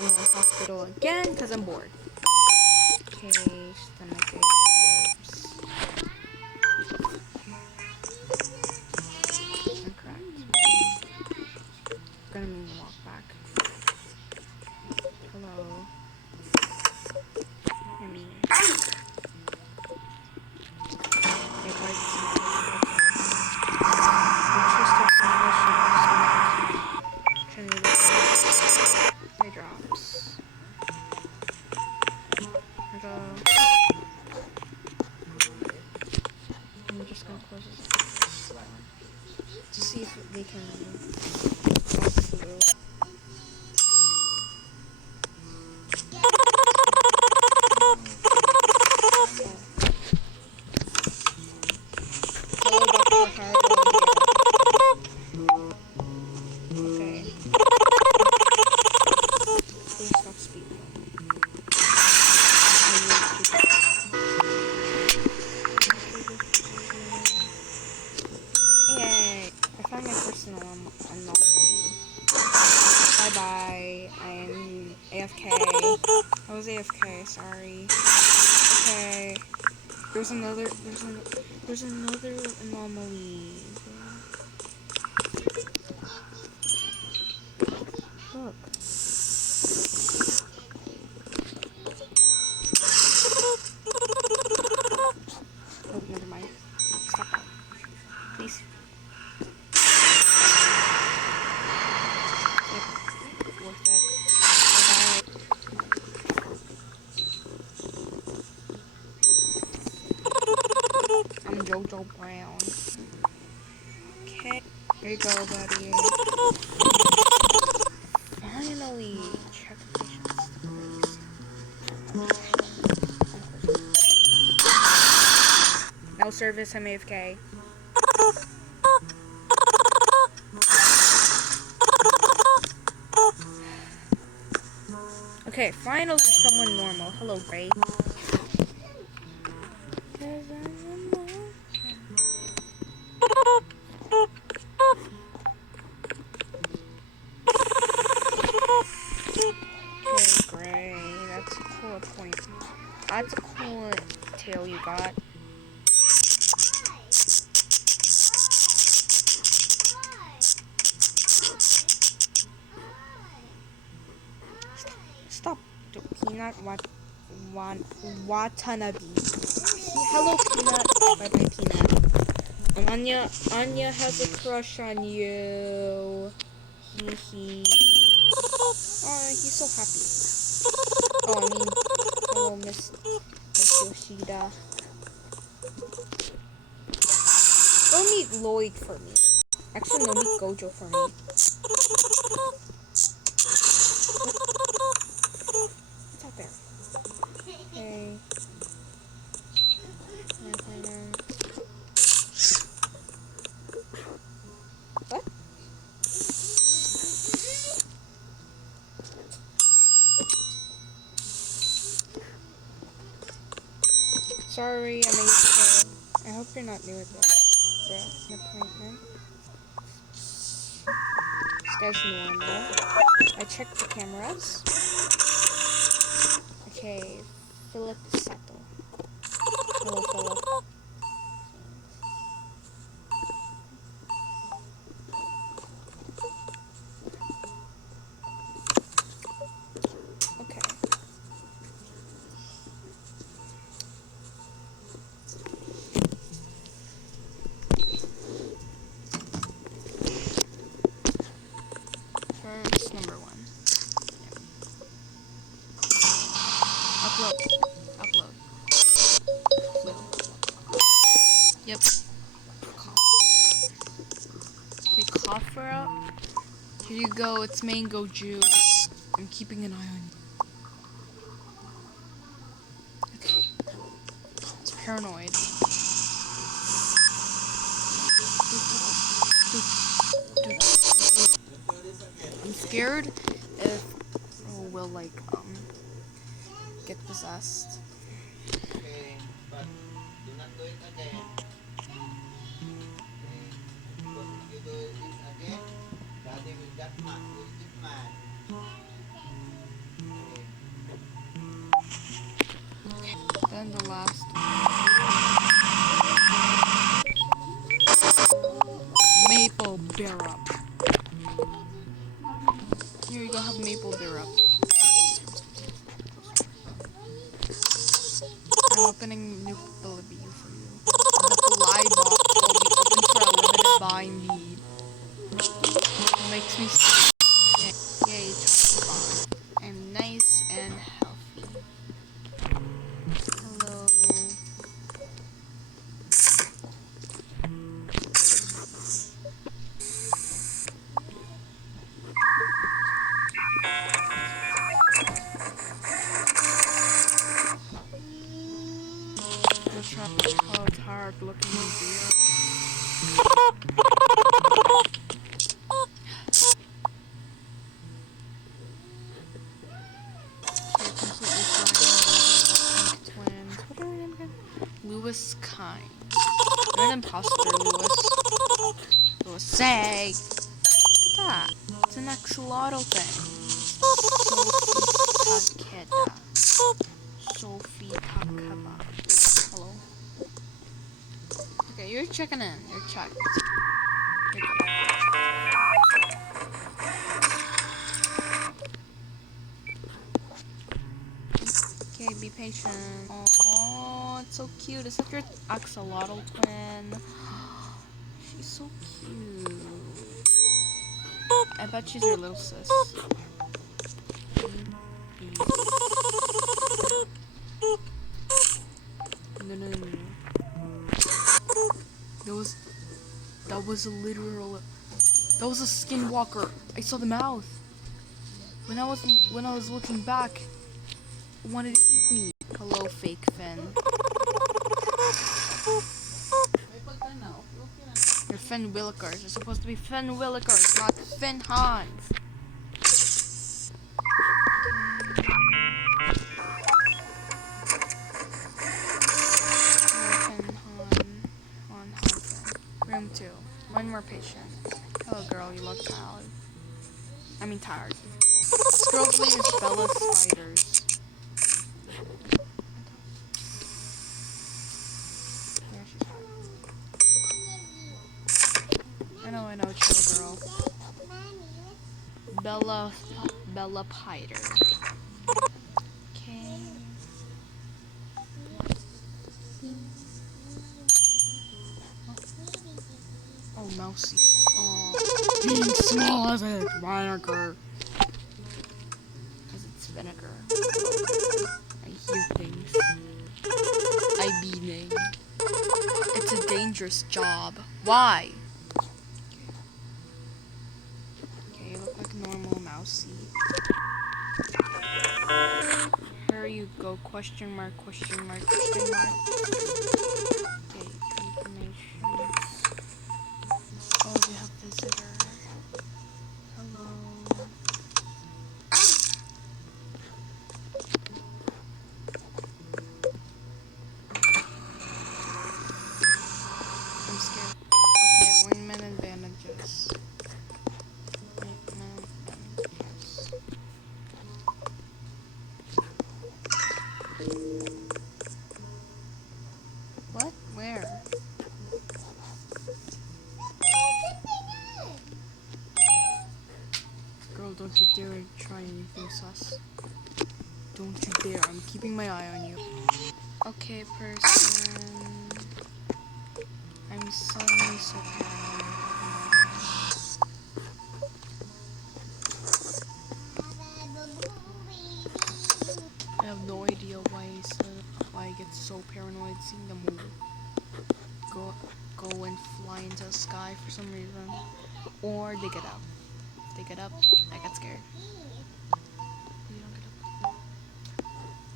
Animal hospital again because I'm bored. Okay, stomach ache, I'm cracked. Gonna make me walk back. Hello. I mean, it bites me. They drops. Hello. I'm just gonna close this to see if they can walk through. Hello, Dr. Harlow. Okay. Please stop speaking. Yay! I found my personal anomaly. Bye bye. I'm AFK. I was AFK. Sorry. Okay. There's another anomaly. Look. Oh, never mind. Stop that. Please. Yep. Worth it. Bye-bye. I'm Jojo Brown. Okay. There you go, buddy. Finally. Check patience. No service, I'm AFK. Okay, finally someone normal. Hello, Gray. Okay, Gray. That's a cool point. That's a cool tail you got. Stop. Peanut Watanabe. Hello, Peanut. Bye bye, Peanut. And Anya has a crush on you. Hee hee. Oh, he's so happy. Oh, I mean, hello, Miss Yoshida. Go meet Lloyd for me. Actually, no, meet Gojo for me. What's out there? Hey. What? Sorry, I'm AFK. I hope you're not new at the appointment. This guy's normal. I checked the cameras. Okay, Philip Sato. Hello, Philip. Okay. First, number 1. Upload. Upload. Yep. Okay, cough her out. Here you go, it's mango juice. I'm keeping an eye on you. Okay. It's paranoid. I'm scared if we'll like get possessed. Okay, but do not do it again. Because if you do this again, Daddy will get mad. Will get mad. maple syrup. I'm opening new Philippi for you. The fly box will be open for a limited buy need. It makes me sick. Yay, chocolate bar. I'm nice and healthy. Hello. How tired looking is here. Twins. What are their names again? Lewis Kine. You're an imposter, Lewis. Lewis, say! Look at that. It's an axolotl thing. Sophie Takeba. Hello. Okay, you're checking in. You're checked. Here you go. Okay, be patient. Oh, it's so cute. Is that your axolotl twin? She's so cute. I bet she's your little sis. No. That was a literal. That was a skinwalker. I saw the mouth. When I was looking back, it wanted to eat me. Hello, fake Finn. You're Finn Willikers. You're supposed to be Finn Willikers, not Finn Hans. Room 2. One more patient. Hello, girl. You look tired. I mean tired. This girl's name is Bella Spiders. Yeah, she's hot. I know, chill, girl. Bella Pider. Okay. Oh, Mousy. Oh, being small as a vinegar. Because it's vinegar. I hear things. I beating. It's a dangerous job. Why? Okay, you look like a normal Mousy. Here you go. Question mark, question mark, question mark. Okay, information. Oh, we have visitor. Hello. I'm scared. Okay, ointment and bandages. Ointment and bandages. What? Where? Girl, don't you dare try anything sus. Don't you dare. I'm keeping my eye on you. Okay, person. I'm suddenly so paranoid. I have no idea why I get so paranoid seeing the moon go and fly into the sky for some reason. Or they get up. If they get up, I get scared. You don't get up.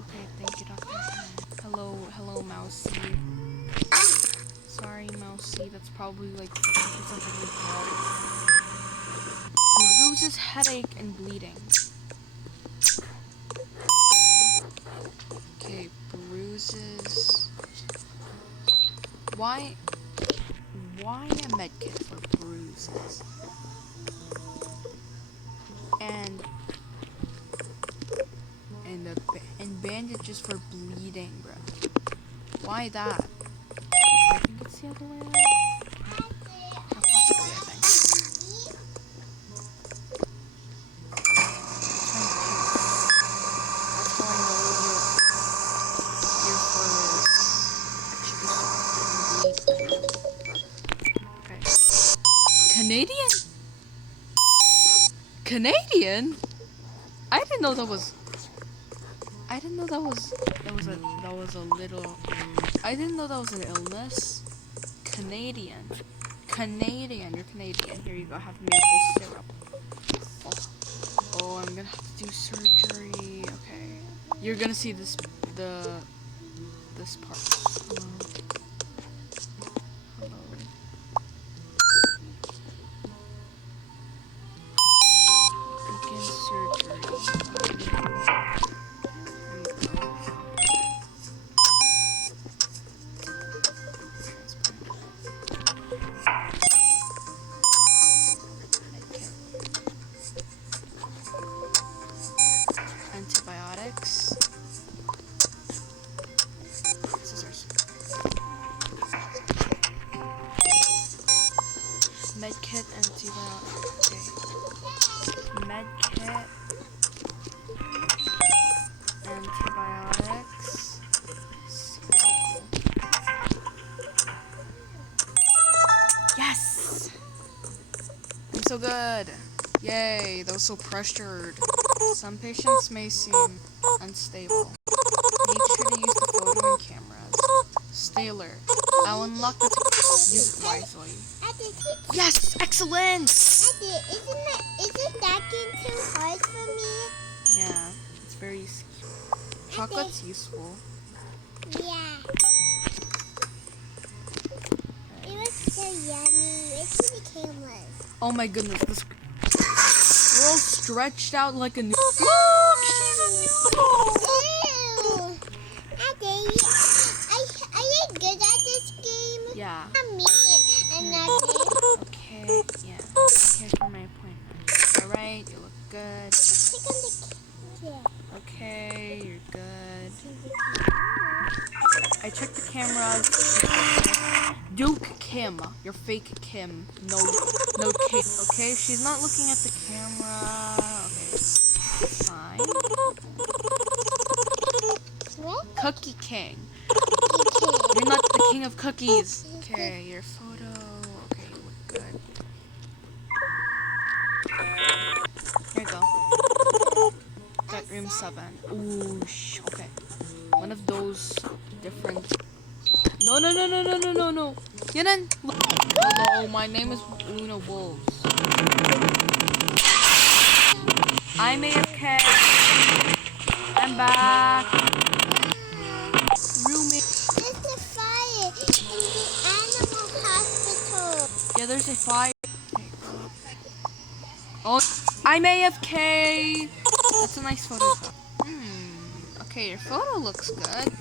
Okay, thank you, doctor. Hello, Mousy. Sorry, Mousy. That's probably like something really hard. Bruises, headache, and bleeding. Okay, bruises. Why a medkit for bruises? And bandages for bleeding, bro. Why that? I think it's the other way around. Possibly, I think. Canadian? I didn't know that was. I didn't know that was a little. I didn't know that was an illness. Canadian. You're Canadian. Here you go. Have maple syrup. Oh, I'm gonna have to do surgery. Okay. You're gonna see this part. Hello. Begin surgery. Antibiotics. Scissors. Medkit, antibiotics. Okay. Medkit, antibiotics. Yes! I'm so good. Yay, that was so pressured. Some patients may seem unstable. Make sure to use the photo and cameras. Stay alert. I'll unlock the use it wisely. Yes, excellent! Isn't that game too hard for me? Yeah, it's very chocolate's useful. Yeah. It was so yummy. Let's see the cameras. Oh my goodness, this girl stretched out like a noodle. Look, she's a noodle! Ew. Daddy, are you good at this game? Yeah. I'm me and nothing. Okay, yeah. Here's for my appointment. Alright, you look good. Click on the camera. Okay, you're good. I checked the cameras. Duke Kim. You're fake Kim. No Kim. Okay, she's not looking at the camera. Okay, fine. What? Cookie King. Okay. You're not the king of cookies. Okay, your photo. Okay, you look good. Here you go. Bedroom 7. Ooh, okay. One of those different. No. Yanan! Hello, my name is Uno Wolves. I'm AFK. I'm back. Roommate. There's a fire in the animal hospital. Yeah, there's a fire. Oh, I'm AFK. That's a nice photo. Okay, your photo looks good.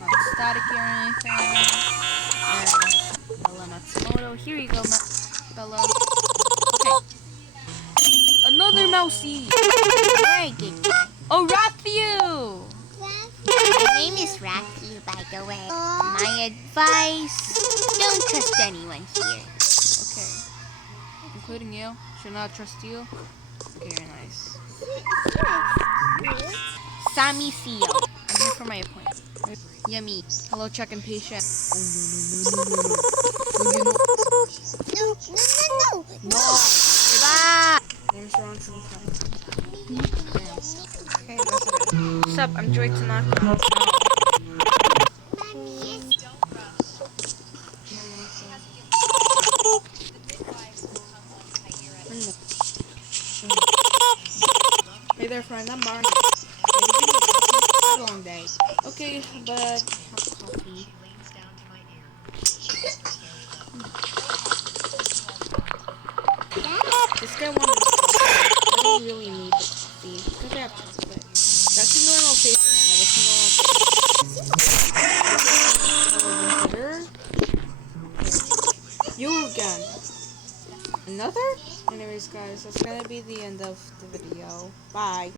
Not static or anything. And Bella Matsumoto. Here you go, Bella. Okay. Another mousey. Very good. Oh, Rathiu. My name is Rocky, by the way. My advice, don't trust anyone here. Okay. Including you. Should not trust you. Okay, you're nice. Sammy Seo. I'm here for my appointment. Yummy. Hello, check-in patient. No. No. You're back. Name's wrong sometimes. Okay, that's it. What's up? I'm Joy Tanaka. Hey there, friend. I'm Barney. It's a long day. Okay, but have coffee. This guy wanted coffee. I don't really need the coffee because I have chocolate. That's a normal face channel. You again. Another? Anyways, guys, that's gonna be the end of the video. Bye.